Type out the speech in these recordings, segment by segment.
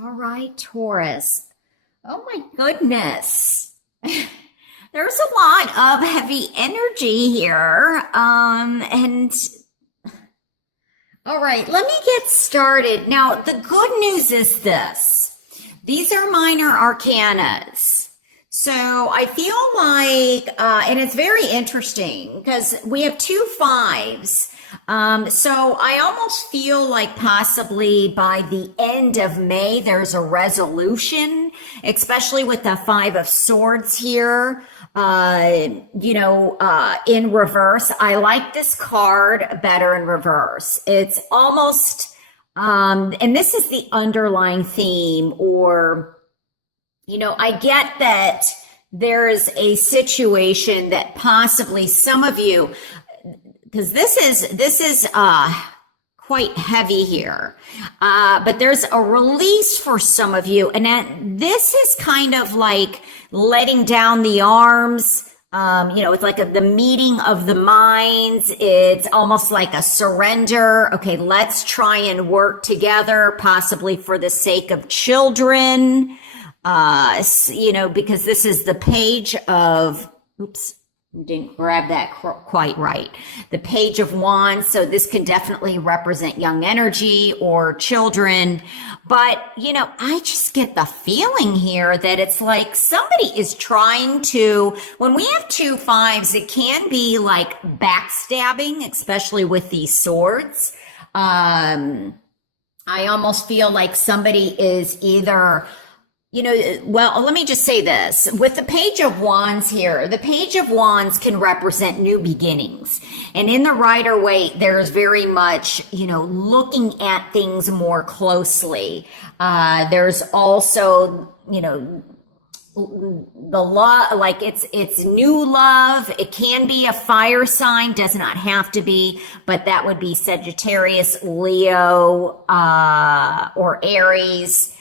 All right, Taurus. Oh my goodness. There's a lot of heavy energy here. And all right, let me get started. Now, the good news is this. These are minor arcanas. So I feel like, and it's very interesting because we have two fives. So I almost feel like possibly by the end of May, there's a resolution, especially with the Five of Swords here, in reverse. I like this card better in reverse. It's almost, and this is the underlying theme, or, I get that there's a situation that possibly some of you, because this is quite heavy here, but there's a release for some of you, and this is kind of like letting down the arms. It's like the meeting of the minds. It's almost like a surrender. Okay, let's try and work together, possibly for the sake of children. Because this is the page of, oops, didn't grab that quite right. The Page of Wands. So this can definitely represent young energy or children. But, I just get the feeling here that it's like somebody is trying to, when we have two fives, it can be like backstabbing, especially with these swords. I almost feel like somebody is either, let me just say this. With the Page of Wands here, the Page of Wands can represent new beginnings. And in the Rider-Waite, there's very much, looking at things more closely. There's also, the love, like it's new love. It can be a fire sign, does not have to be, but that would be Sagittarius, Leo, or Aries.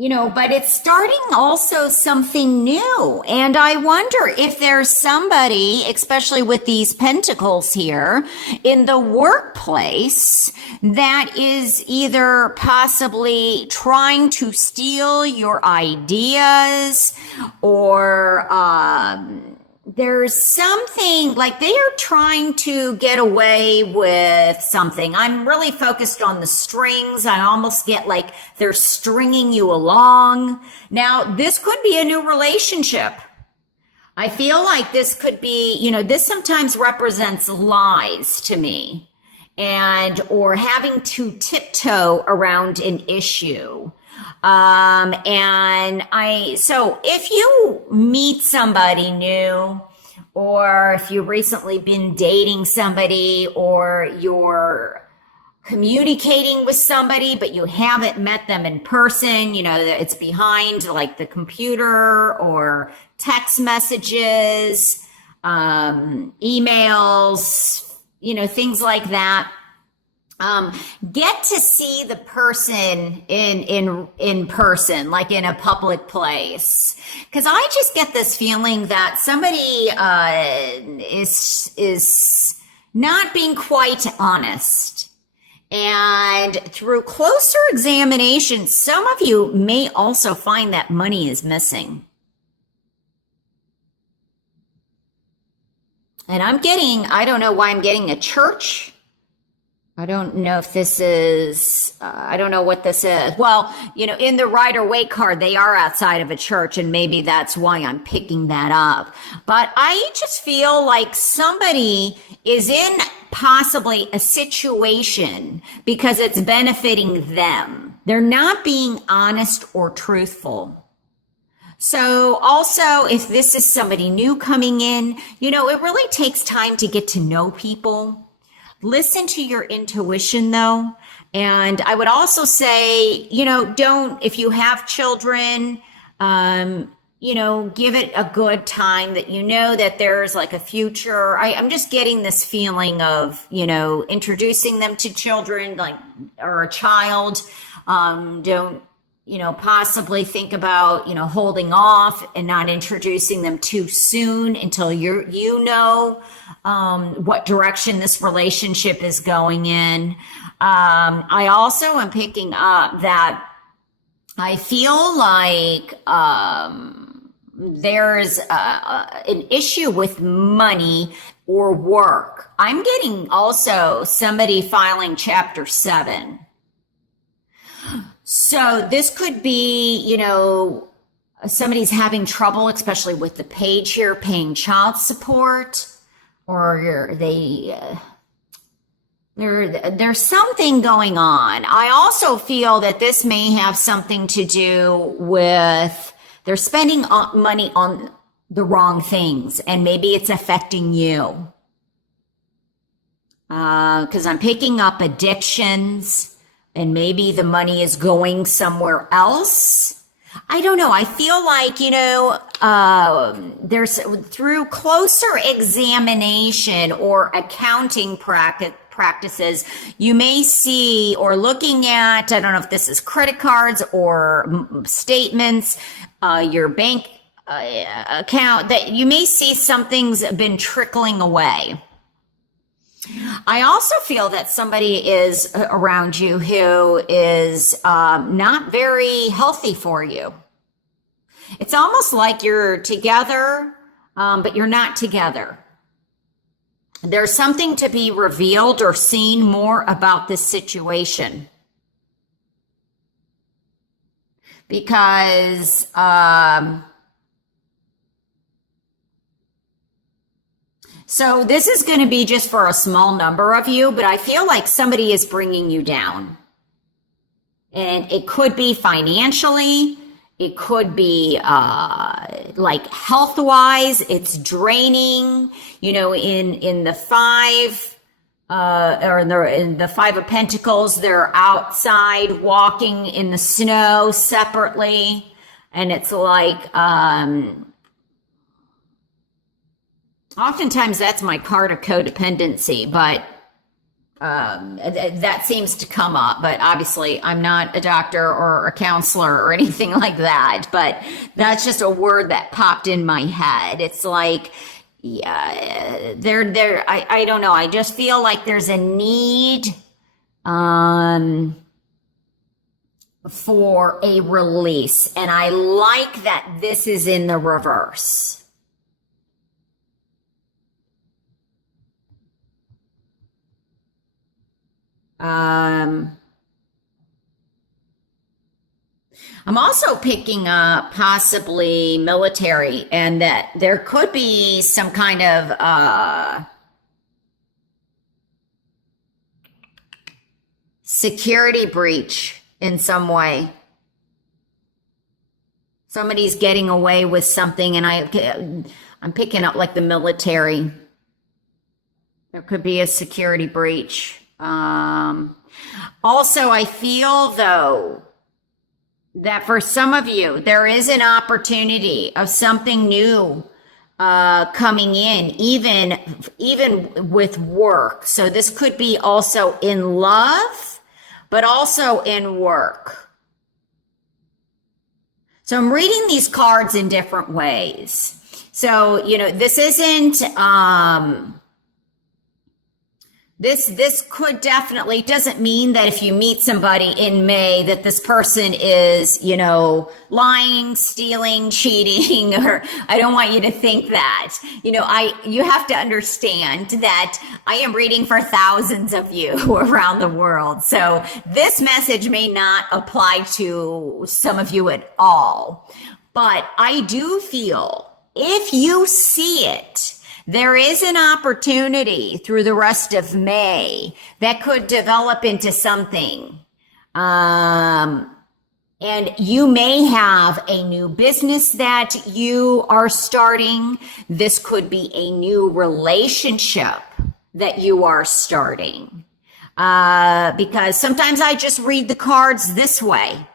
But it's starting also something new. And I wonder if there's somebody, especially with these pentacles here, in the workplace that is either possibly trying to steal your ideas, or, there's something like they are trying to get away with something. I'm really focused on the strings. I almost get like they're stringing you along. Now, this could be a new relationship. I feel like this could be, this sometimes represents lies to me, or having to tiptoe around an issue. So if you meet somebody new, or if you've recently been dating somebody, or you're communicating with somebody, but you haven't met them in person, it's behind like the computer or text messages, emails, things like that. Get to see the person in person, like in a public place. Cause I just get this feeling that somebody, is not being quite honest. And through closer examination, some of you may also find that money is missing. And I don't know why I'm getting a church. I don't know if this is, I don't know what this is. Well, in the Rider-Waite card, they are outside of a church, and maybe that's why I'm picking that up. But I just feel like somebody is in possibly a situation because it's benefiting them. They're not being honest or truthful. So also, if this is somebody new coming in, it really takes time to get to know people. Listen to your intuition though. And I would also say, if you have children, give it a good time that that there's like a future. I'm just getting this feeling of, introducing them to children, or a child. Don't, possibly think about, holding off and not introducing them too soon until what direction this relationship is going in. I also am picking up that I feel like there's an issue with money or work. I'm getting also somebody filing Chapter 7. So this could be, somebody's having trouble, especially with the page here, paying child support, or there's something going on. I also feel that this may have something to do with they're spending money on the wrong things, and maybe it's affecting you. Because I'm picking up addictions, and maybe the money is going somewhere else. I don't know. I feel like, there's through closer examination or accounting practices, you may see, or looking at, I don't know if this is credit cards or statements, your bank account, that you may see something's been trickling away. I also feel that somebody is around you who is not very healthy for you. It's almost like you're together, but you're not together. There's something to be revealed or seen more about this situation. Because so this is going to be just for a small number of you, but I feel like somebody is bringing you down. And it could be financially, it could be like health-wise, it's draining, in the five, or in the Five of Pentacles, they're outside walking in the snow separately. And it's like, oftentimes that's my card of codependency, but that seems to come up. But obviously I'm not a doctor or a counselor or anything like that, but that's just a word that popped in my head. It's like, yeah, I don't know. I just feel like there's a need for a release. And I like that this is in the reverse. I'm also picking up possibly military, and that there could be some kind of security breach in some way. Somebody's getting away with something, and I'm picking up like the military. There could be a security breach. Also, I feel though that for some of you, there is an opportunity of something new coming in, even with work. So this could be also in love, but also in work. So I'm reading these cards in different ways. So, this isn't, This could definitely, doesn't mean that if you meet somebody in May that this person is, lying, stealing, cheating, or I don't want you to think that. You have to understand that I am reading for thousands of you around the world. So this message may not apply to some of you at all. But I do feel if you see it, there is an opportunity through the rest of May that could develop into something. And you may have a new business that you are starting. This could be a new relationship that you are starting. Because sometimes I just read the cards this way.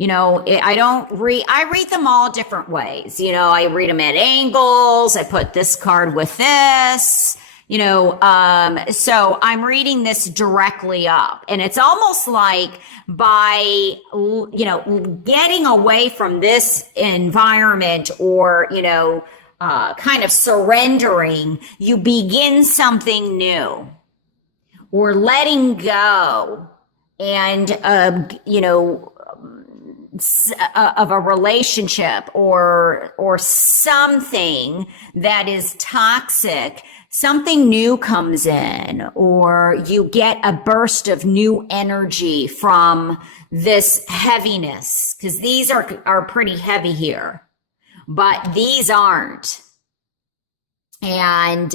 I read them all different ways. I read them at angles. I put this card with this, So I'm reading this directly up, and it's almost like by, getting away from this environment or, kind of surrendering, you begin something new, or letting go and, of a relationship or something that is toxic. Something new comes in, or you get a burst of new energy from this heaviness, because these are pretty heavy here, but these aren't. And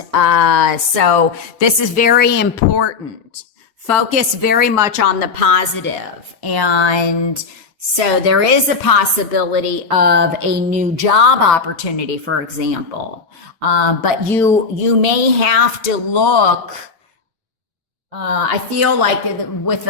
so this is very important. Focus very much on the positive. And so there is a possibility of a new job opportunity, for example. But you may have to look, I feel like with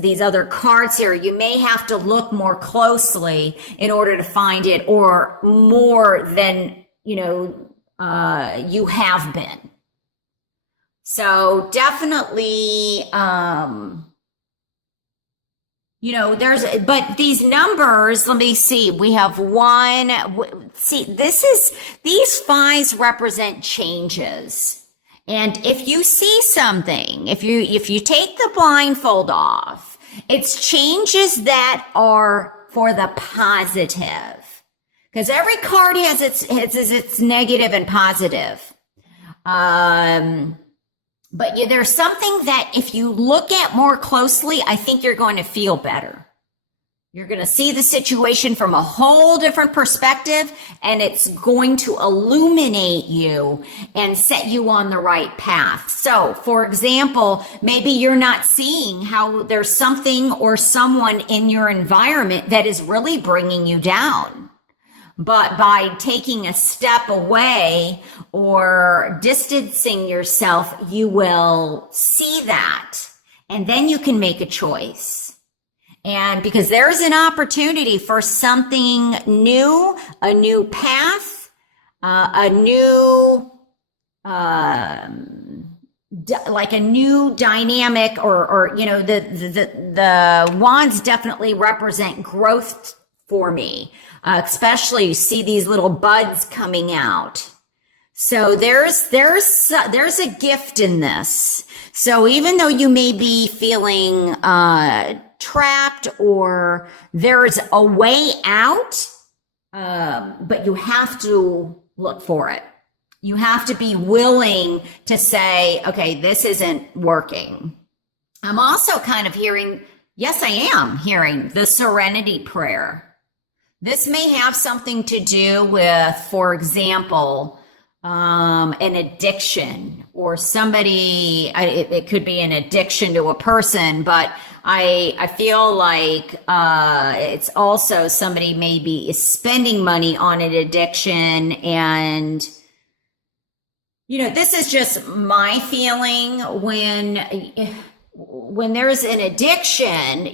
these other cards here, you may have to look more closely in order to find it, or more than, you have been. So definitely, but these numbers, let me see, we have these fives represent changes. And if you see something, if you take the blindfold off, it's changes that are for the positive. Because every card has its negative and positive. But there's something that if you look at more closely, I think you're going to feel better. You're going to see the situation from a whole different perspective, and it's going to illuminate you and set you on the right path. So, for example, maybe you're not seeing how there's something or someone in your environment that is really bringing you down. But by taking a step away or distancing yourself, you will see that, and then you can make a choice. And because there's an opportunity for something new, a new path, a new, like a new dynamic, or the wands definitely represent growth for me. Especially you see these little buds coming out. So there's a gift in this. So even though you may be feeling trapped, or there's a way out, but you have to look for it. You have to be willing to say, okay, this isn't working. I'm also kind of hearing, yes, I am hearing the Serenity Prayer. This may have something to do with, for example, an addiction, or somebody, it could be an addiction to a person, but I feel like it's also somebody maybe is spending money on an addiction. And, this is just my feeling. When there's an addiction,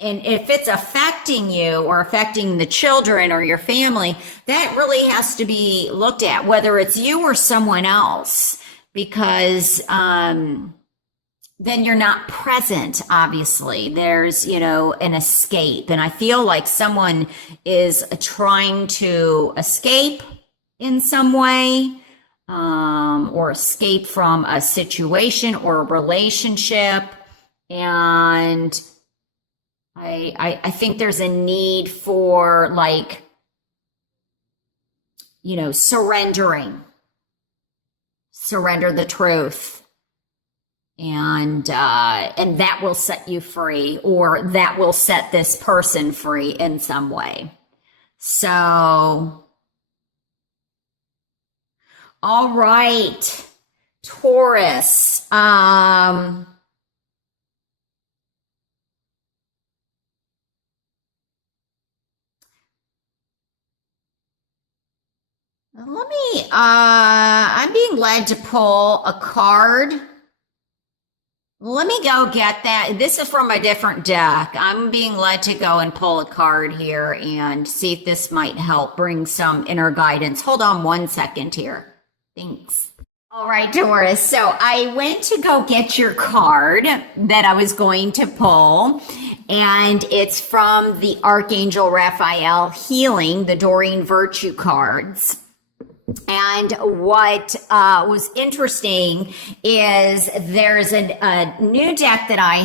and if it's affecting you or affecting the children or your family, that really has to be looked at, whether it's you or someone else, because then you're not present, obviously. There's, an escape. And I feel like someone is trying to escape in some way, or escape from a situation or a relationship. And I think there's a need for, surrender the truth, and that will set you free, or that will set this person free in some way. So, all right, Taurus, I'm being led to pull a card. Let me go get that. This is from a different deck. I'm being led to go and pull a card here and see if this might help bring some inner guidance. Hold on one second here. Thanks. All right, Taurus. So I went to go get your card that I was going to pull, and it's from the Archangel Raphael Healing, the Doreen Virtue cards. And what was interesting is there's a new deck that I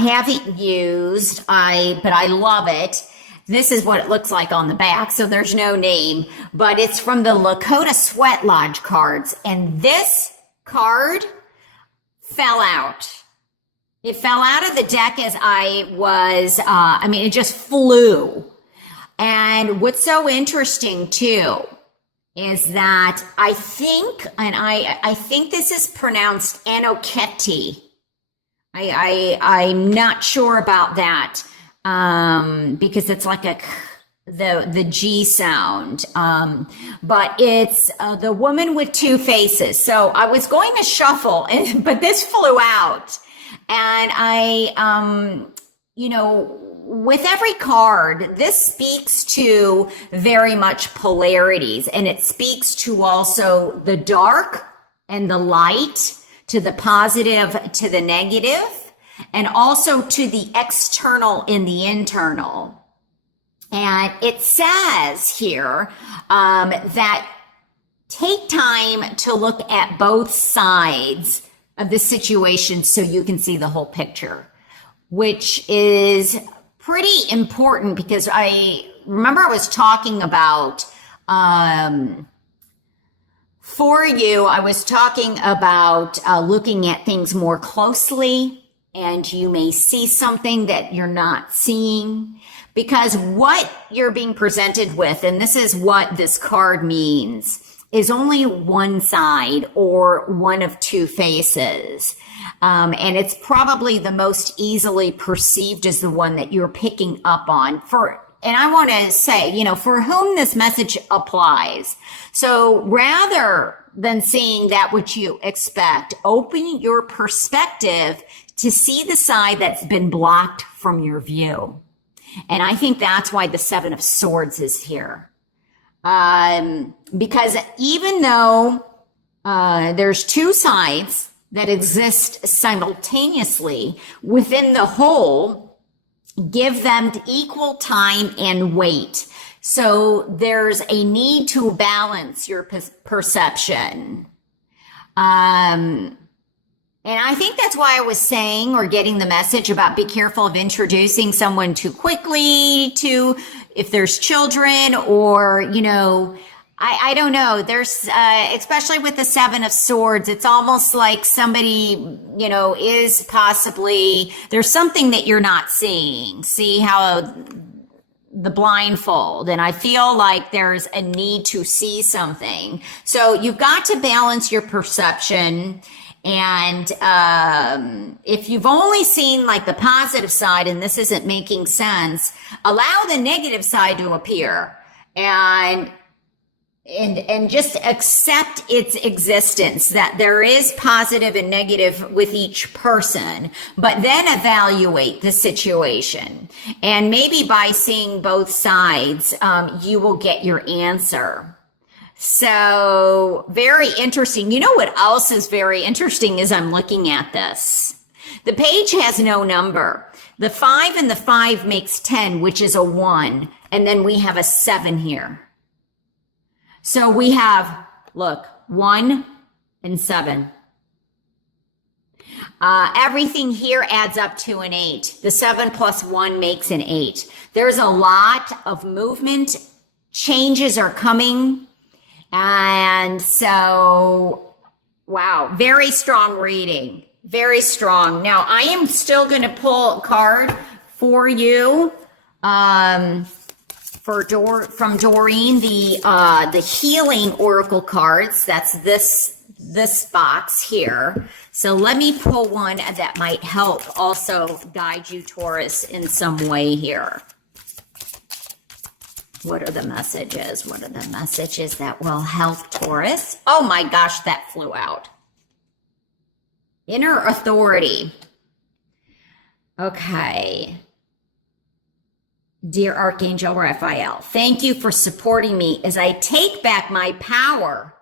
haven't used, but I love it. This is what it looks like on the back, so there's no name, but it's from the Lakota Sweat Lodge cards. And this card fell out. It fell out of the deck as it just flew. And what's so interesting too is that I think this is pronounced Anoketi. I'm not sure about that. Because it's like the G sound. But it's the woman with two faces. So I was going to shuffle, but this flew out. And with every card, this speaks to very much polarities, and it speaks to also the dark and the light, to the positive, to the negative, and also to the external and the internal. And it says here that take time to look at both sides of the situation so you can see the whole picture, which is pretty important, because I remember I was talking about for you, I was talking about looking at things more closely, and you may see something that you're not seeing, because what you're being presented with, and this is what this card means, is only one side or one of two faces. And it's probably the most easily perceived as the one that you're picking up on. And I want to say, for whom this message applies. So rather than seeing that which you expect, open your perspective to see the side that's been blocked from your view. And I think that's why the Seven of Swords is here. Because even though there's two sides that exist simultaneously within the whole, give them equal time and weight. So there's a need to balance your perception. And I think that's why I was saying, or getting the message about, be careful of introducing someone too quickly to, if there's children, or, I don't know. There's, especially with the Seven of Swords, it's almost like somebody, is possibly, there's something that you're not seeing. See how the blindfold, and I feel like there's a need to see something. So you've got to balance your perception. And if you've only seen like the positive side and this isn't making sense, allow the negative side to appear, and just accept its existence, that there is positive and negative with each person, but then evaluate the situation. And maybe by seeing both sides, you will get your answer. So very interesting. You know what else is very interesting as I'm looking at this? The page has no number. The 5 and the 5 makes 10, which is a 1. And then we have a 7 here. So we have, look, 1 and 7. Everything here adds up to an 8. The 7 plus 1 makes an 8. There's a lot of movement. Changes are coming. And so, wow, very strong reading, very strong. Now, I am still going to pull a card for you, from Doreen, the healing oracle cards. That's this box here. So let me pull one that might help also guide you, Taurus, in some way here. What are the messages? What are the messages that will help Taurus? Oh my gosh, that flew out. Inner authority. Okay. Dear Archangel Raphael, thank you for supporting me as I take back my power.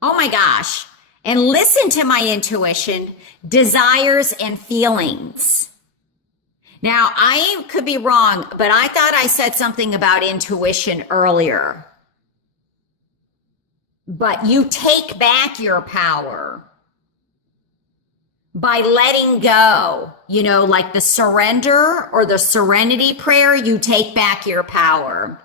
Oh my gosh. and listen to my intuition, desires, and feelings. Now, I could be wrong, but I thought I said something about intuition earlier. But you take back your power by letting go, you know, like the surrender or the Serenity Prayer, you take back your power.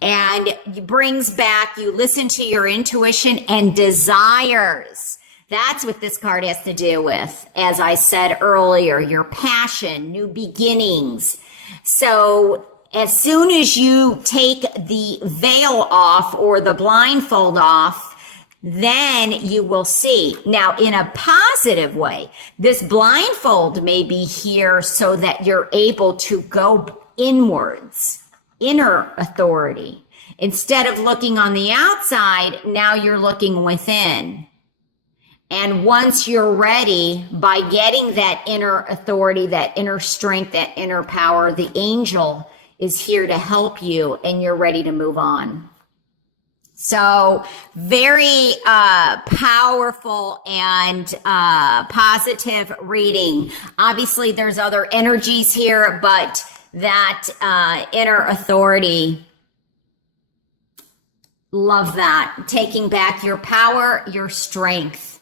And it brings back, you listen to your intuition and desires. That's what this card has to do with. As I said earlier, your passion, new beginnings. So as soon as you take the veil off or the blindfold off, then you will see. Now, in a positive way, this blindfold may be here so that you're able to go inwards, inner authority. Instead of looking on the outside, now you're looking within. And once you're ready, by getting that inner authority, that inner strength, that inner power, the angel is here to help you and you're ready to move on. So very powerful and positive reading. Obviously, there's other energies here, but that inner authority, love that. Taking back your power, your strength.